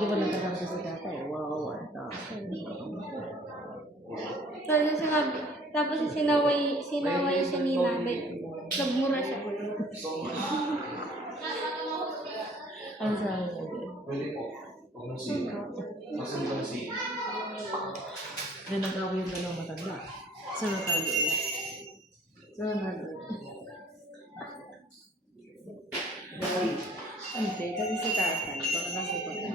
Di ba nagkakang kasi tatay? Wow, tapos sinaway siya ni nanay. Nagmura siya. Ang sabi niya. Pwede po. Huwag mong siya. Kasi hindi ko na siya. Nagkakaw yung dalawang matanda. Saan natalo ulit? Saan natalo ulit? Hindi, kasi si tatay. Baka nasipag na.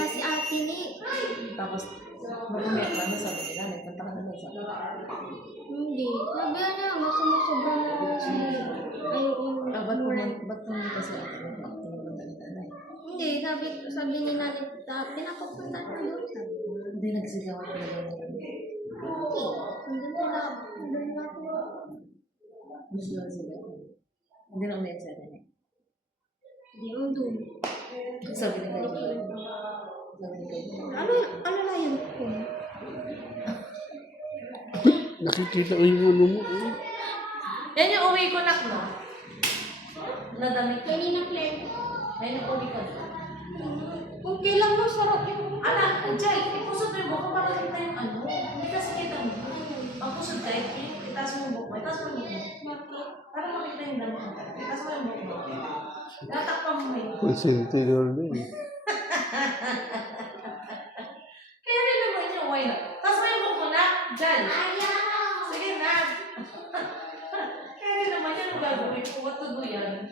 Kasi ate ni. Tapos, mamaya pa na sabi nila, nagpunta ka naman sa Hindi. Sabi niya, sumusobra na siya. ba't pumunta sa atin? Hindi, sabi ni nanay, pinapupunta na doon. Hindi nagsigawan ko na lang. Hindi na ako. Gusto lang sila. Hindi na ulit sa atin eh. Hindi ko doon. Sabi ni Kaji. Sabi ni Kaji. Ano na yun po? Nakikita ko yung ano mo. Yan yung uwi ko na ko. Nadamit ko. Kanina Claire. Yan yung uwi ko na. Kung kailan mo sarap yung... Anak, Jai, ipusod mo yung buko para kita yung ano. Hindi kasi kita mo. Ang pusod ka, itaas mo yung buko. Itaas mo yung buko. Bakit? Para makita yung dalawa. Itaas mo yung buko. Natakpan mo yun. Consentidor din. Kaya rin naman yung why not? Itaas mo yung buko na, Jai. Sige na. Kaya rin naman yan ang gagawin ko. What to do yan?